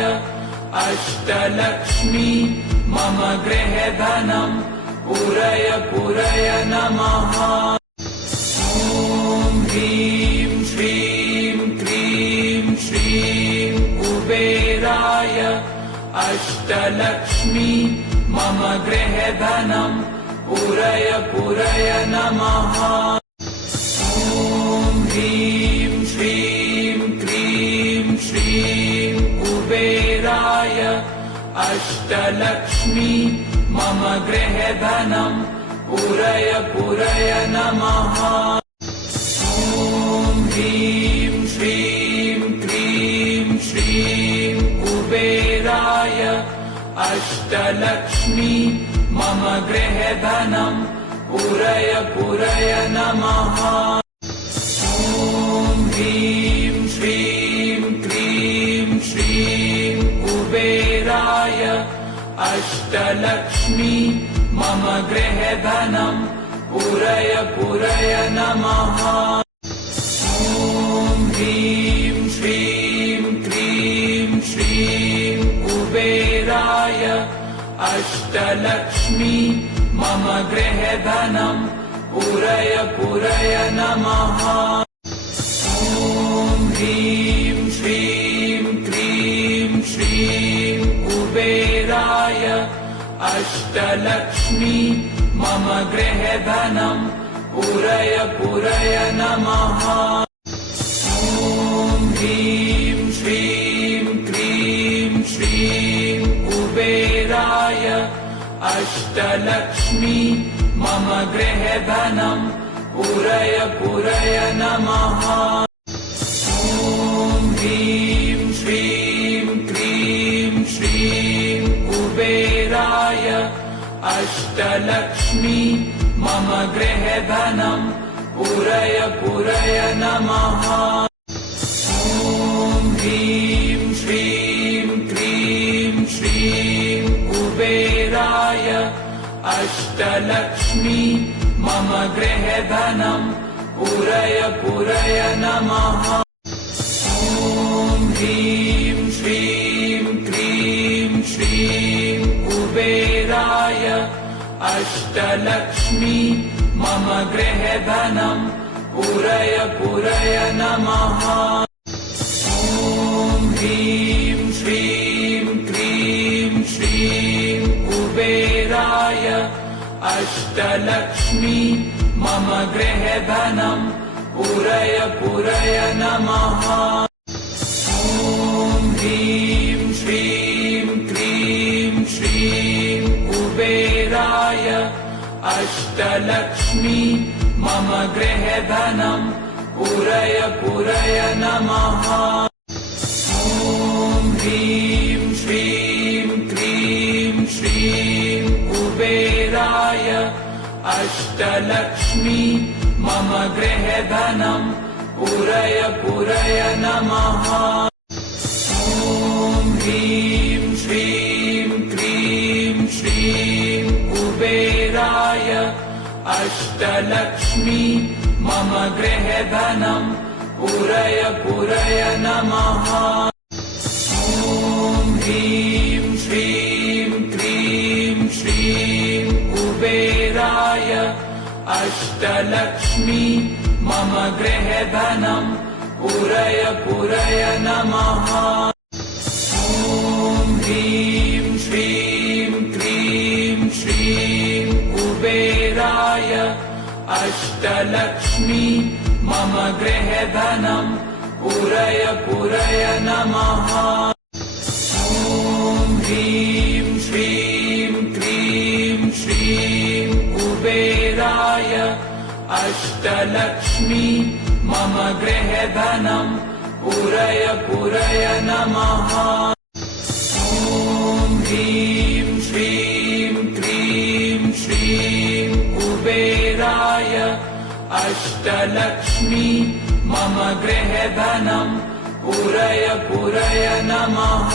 अष्टलक्ष्मी मम गृहधनं पूरय पूरय नमः। ॐ ह्रीं श्रीं क्रीं श्रीं कुबेराय अष्टलक्ष्मी मम गृहधनं पूरय पूरय नमः। ॐ ह्रीं श्रीं क्रीं श्रीं कुबेराय अष्टलक्ष्मी मम गृहधनं पूरय पूरय नमः। ॐ ह्रीं श्रीं क्रीं श्रीं कुबेराय अष्टलक्ष्मी मम गृहधनं पूरय पूरय नमः। ॐ ह्रीं श्रीं क्रीं श्रीं कुबेराय अष्टलक्ष्मी मम गृहधनं पूरय पूरय नमः। ॐ ह्रीं श्रीं क्रीं श्रीं कुबेराय अष्टलक्ष्मी मम गृहधनं पूरय पूरय नमः। ॐ ह्रीं श्रीं क्रीं श्रीं कुबेराय अष्टलक्ष्मी मम गृहधनं पूरय पूरय नमः। ॐ ह्रीं श्रीं क्रीं श्रीं कुबेराय अष्टलक्ष्मी मम गृहधनं पूरय पूरय नमः। ॐ ह्रीं श्रीं क्रीं श्रीं कुबेराय अष्टलक्ष्मी मम गृहधनं पूरय पूरय नमः। ॐ ह्रीं श्रीं क्रीं श्रीं कुबेराय अष्टलक्ष्मी मम गृहधनं पूरय पूरय नमः। ॐ ह्रीं श्रीं क्रीं श्रीं कुबेराय अष्टलक्ष्मी मम गृहे धनम् पूरय पूरय नमः। ॐ ह्रीं श्रीं क्रीं श्रीं कुबेराय अष्टलक्ष्मी मम गृहे धनम् पूरय पूरय नमः। ॐ ह्रीं श्रीं क्रीं श्रीं कुबेराय अष्टलक्ष्मी मम गृहे धनम् पूरय पूरय नमः। ॐ ह्रीं श्रीं क्रीं श्रीं कुबेराय अष्टलक्ष्मी मम गृहे धनम् पूरय पूरय नमः। ॐ ह्रीं श्रीं क्रीं श्रीं कुबेराय अष्टलक्ष्मी मम गृहे धनम् पूरय पूरय नमः। ॐ ह्रीं श्रीं क्रीं श्रीं कुबेराय अष्टलक्ष्मी मम गृहे धनम् पूरय पूरय नमः। ॐ ह्रीं श्रीं क्रीं श्रीं कुबेराय अष्टलक्ष्मी मम गृहे धनम् पूरय पूरय नमः। ॐ ह्रीं श्रीं क्रीं श्रीं कुबेराय अष्टलक्ष्मी मम गृहे धनम् पूरय पूरय नमः। ॐ ह्रीं श्रीं क्रीं श्रीं कुबेराय अष्टलक्ष्मी मम गृहे धनम् पूरय पूरय नमः।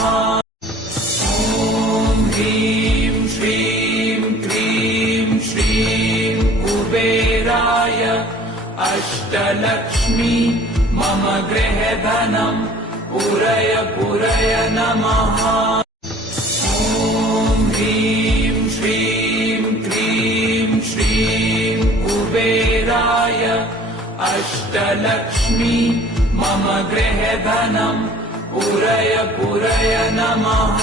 ॐ ह्रीं श्रीं क्रीं श्रीं कुबेराय अष्टलक्ष्मी मम गृहे धनम् पूरय पूरय नमः। ॐ ह्रीं श्रीं क्रीं श्रीं कुबेराय अष्टलक्ष्मी मम गृहे धनम् पूरय पूरय नमः।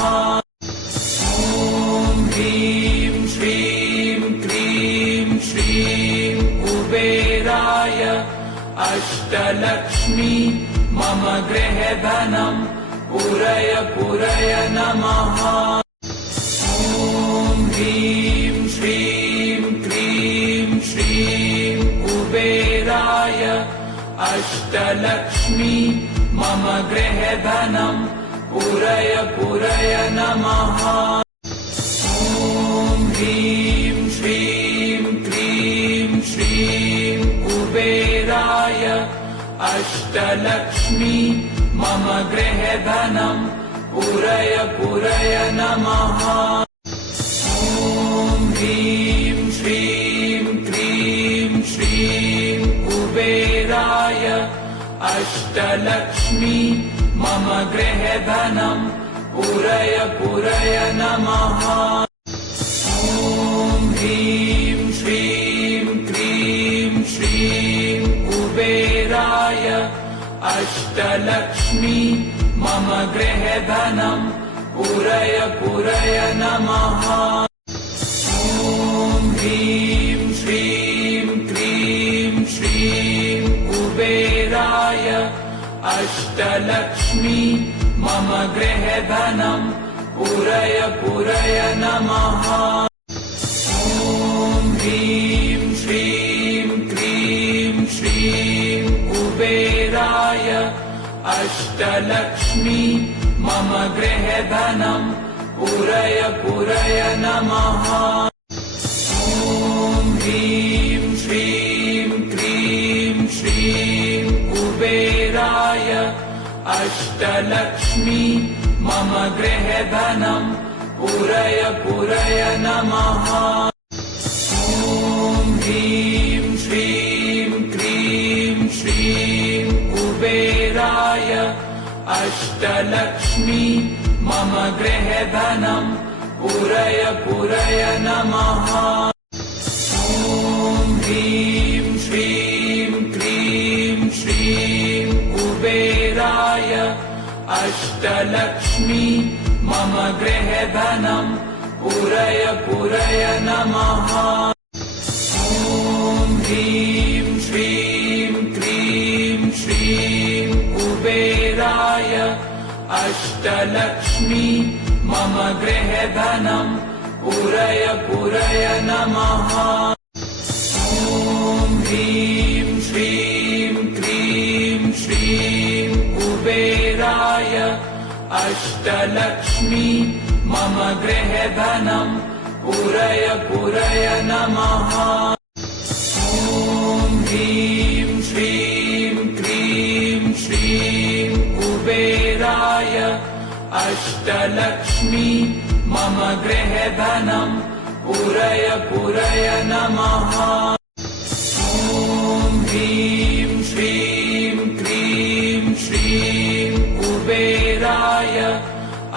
ॐ ह्रीं श्रीं क्रीं श्रीं कुबेराय अष्टलक्ष्मी मम गृहे धनम् पूरय पूरय नमः। ॐ ह्रीं श्रीं क्रीं श्रीं कुबेराय अष्टलक्ष्मी मम गृहे धनम् पूरय पूरय नमः। ॐ ह्रीं श्रीं क्रीं श्रीं कुबेराय अष्टलक्ष्मी मम गृहे धनम् पूरय पूरय नमः। ॐ ह्रीं श्रीं क्रीं श्रीं कुबेराय अष्टलक्ष्मी मम गृहे धनम् पूरय पूरय नमः। ॐ ह्रीं श्रीं क्रीं श्रीं कुबेराय अष्टलक्ष्मी मम गृहे धनम् पूरय पूरय नमः। ॐ ह्रीं श्रीं क्रीं श्रीं कुबेराय अष्टलक्ष्मी मम गृहे धनम् पूरय पूरय नमः। ॐ ह्रीं श्रीं क्रीं श्रीं कुबेराय अष्टलक्ष्मी मम गृहे धनम् पूरय पूरय नमः। ॐ ह्रीं श्रीं क्रीं श्रीं कुबेराय अष्टलक्ष्मी मम गृहे धनम् पूरय पूरय नमः। ॐ ह्रीं श्रीं क्रीं श्रीं कुबेराय अष्टलक्ष्मी मम गृहे धनम् पूरय पूरय नमः। ॐ ह्रीं श्रीं क्रीं श्रीं कुबेराय अष्टलक्ष्मी मम गृहधनं पूरय पूरय नमः। ॐ ह्रीं श्रीं क्रीं श्रीं कुबेराय अष्टलक्ष्मी मम गृहधनं पूरय पूरय नमः। ॐ ह्रीं श्रीं क्रीं श्रीं कुबेराय अष्टलक्ष्मी मम गृहधनं पूरय पूरय नमः। ॐ ह्रीं श्रीं क्रीं श्रीं कुबेराय अष्टलक्ष्मी मम गृहधनं पूरय पूरय नमः। ॐ ह्रीं श्रीं क्रीं श्रीं कुबेराय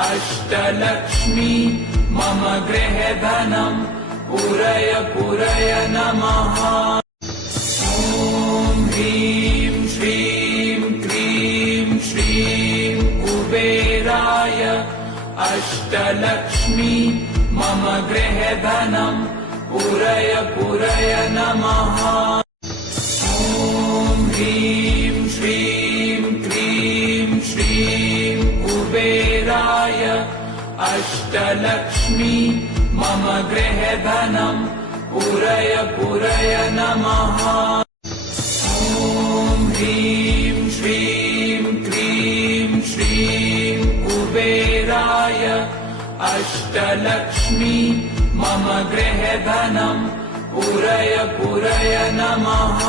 अष्टलक्ष्मी मम गृहधनं पूरय पूरय नमः। ॐ ह्रीं श्रीं क्रीं श्रीं कुबेराय अष्टलक्ष्मी मम गृहधनं पूरय पूरय नमः। ॐ ह्रीं श्रीं क्रीं श्रीं कुबेराय अष्टलक्ष्मी मम गृहधनं पूरय पूरय नमः। ॐ ह्रीं श्रीं क्रीं श्रीं कुबेराय अष्टलक्ष्मी मम गृहधनं पूरय पूरय नमः।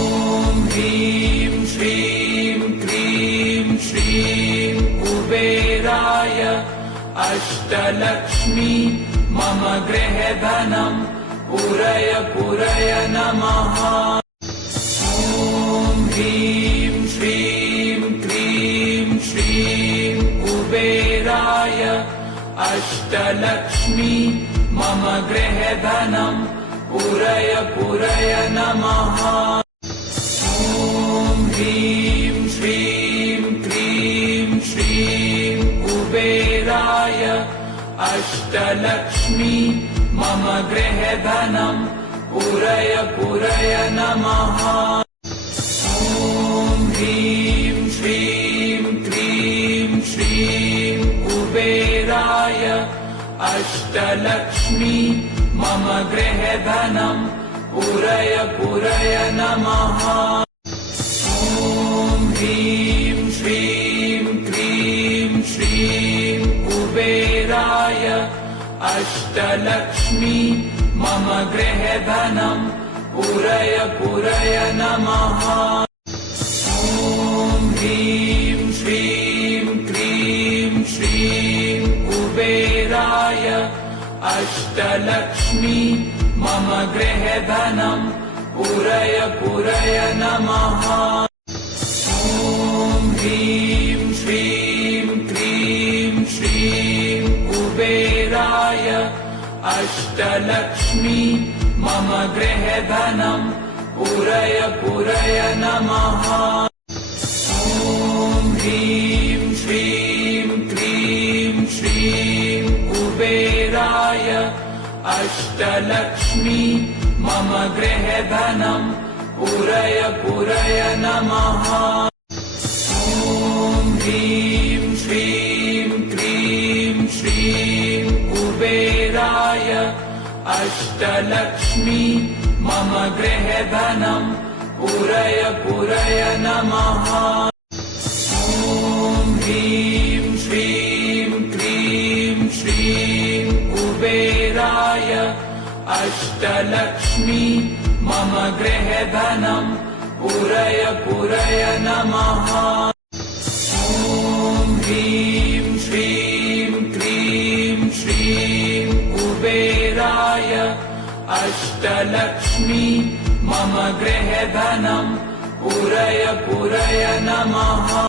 ॐ ह्रीं श्रीं क्रीं श्रीं कुबेराय अष्टलक्ष्मी मम गृहधनं पूरय पूरय नमः। ॐ ह्रीं श्रीं क्रीं श्रीं कुबेराय अष्टलक्ष्मी मम गृहधनं पूरय पूरय नमः। ॐ ह्रीं श्रीं क्रीं श्रीं कुबेराय अष्टलक्ष्मी मम गृहधनं पूरय पूरय नमः। ॐ ह्रीं श्रीं क्रीं श्रीं कुबेराय अष्टलक्ष्मी मम गृहधनं पूरय पूरय नमः। ॐ ह्रीं श्रीं क्रीं श्रीं कुबेराय अष्टलक्ष्मी मम गृहधनं पूरय पूरय नमः। ॐ ह्रीं श्रीं क्रीं श्रीं कुबेराय अष्टलक्ष्मी मम गृहधनं पूरय पूरय नमः। ॐ ह्रीं श्रीं क्रीं श्रीं कुबेराय अष्टलक्ष्मी मम गृहधनं पूरय पूरय नमः। ॐ ह्रीं श्रीं क्रीं श्रीं कुबेराय अष्टलक्ष्मी मम गृहधनं पूरय पूरय नमः। ॐ ह्रीं श्रीं क्रीं श्रीं कुबेराय अष्टलक्ष्मी मम गृहधनं पूरय पूरय नमः। ॐ ह्रीं श्रीं क्रीं श्रीं कुबेराय अष्टलक्ष्मी मम गृहधनं पूरय पूरय नमः। ॐ ह्रीं श्रीं क्रीं श्रीं कुबेराय अष्टलक्ष्मी मम गृहधनं पूरय पूरय नमः।